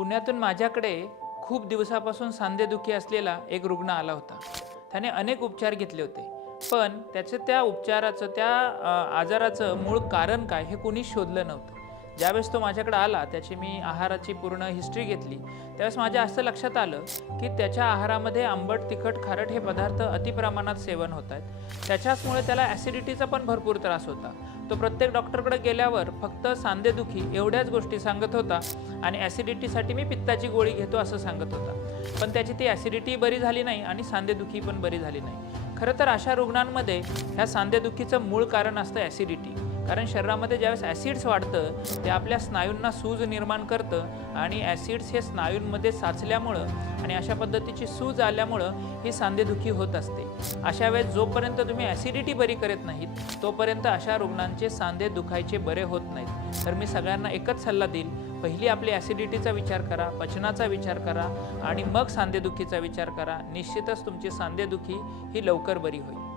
पुण्यातून माझ्याकडे खूप दिवसापासून सांधेदुखी असलेला एक रुग्ण आला होता. त्याने अनेक उपचार घेतले होते. पण त्याचं त्या उपचाराचं त्या आजाराचं मूळ कारण काय हे कोणी शोधलं नव्हतं. ज्यावेळेस तो माझ्याकडे आला त्याची मी आहाराची पूर्ण हिस्ट्री घेतली त्यावेळेस माझ्या असं लक्षात आलं की त्याच्या आहारामध्ये आंबट तिखट खारट हे पदार्थ अतिप्रमाणात सेवन होत आहेत. त्याच्याचमुळे त्याला ॲसिडिटीचा पण भरपूर त्रास होता. तो प्रत्येक डॉक्टरकडे गेल्यावर फक्त सांधेदुखी एवढ्याच गोष्टी सांगत होता आणि ॲसिडिटीसाठी मी पित्ताची गोळी घेतो असं सांगत होता. पण त्याची ती ॲसिडिटी बरी झाली नाही आणि सांधेदुखी पण बरी झाली नाही. खरं तर अशा रुग्णांमध्ये ह्या सांधेदुखीचं मूळ कारण असतं ॲसिडिटी कारण शरीरामध्ये ज्यावेळेस ॲसिड्स वाढतं ते आपल्या स्नायूंना सूज निर्माण करतं आणि ॲसिड्स हे स्नायूंमध्ये साचल्यामुळं आणि अशा पद्धतीची सूज आल्यामुळं ही सांधेदुखी होत असते. अशा वेळेस जोपर्यंत तुम्ही ॲसिडिटी बरी करत नाहीत तोपर्यंत अशा रुग्णांचे सांधे दुखायचे बरे होत नाहीत. तर मी सगळ्यांना एकच सल्ला देईल पहिली आपली ॲसिडिटीचा विचार करा पचनाचा विचार करा आणि मग सांधेदुखीचा विचार करा. निश्चितच तुमची सांधेदुखी ही लवकर बरी होईल.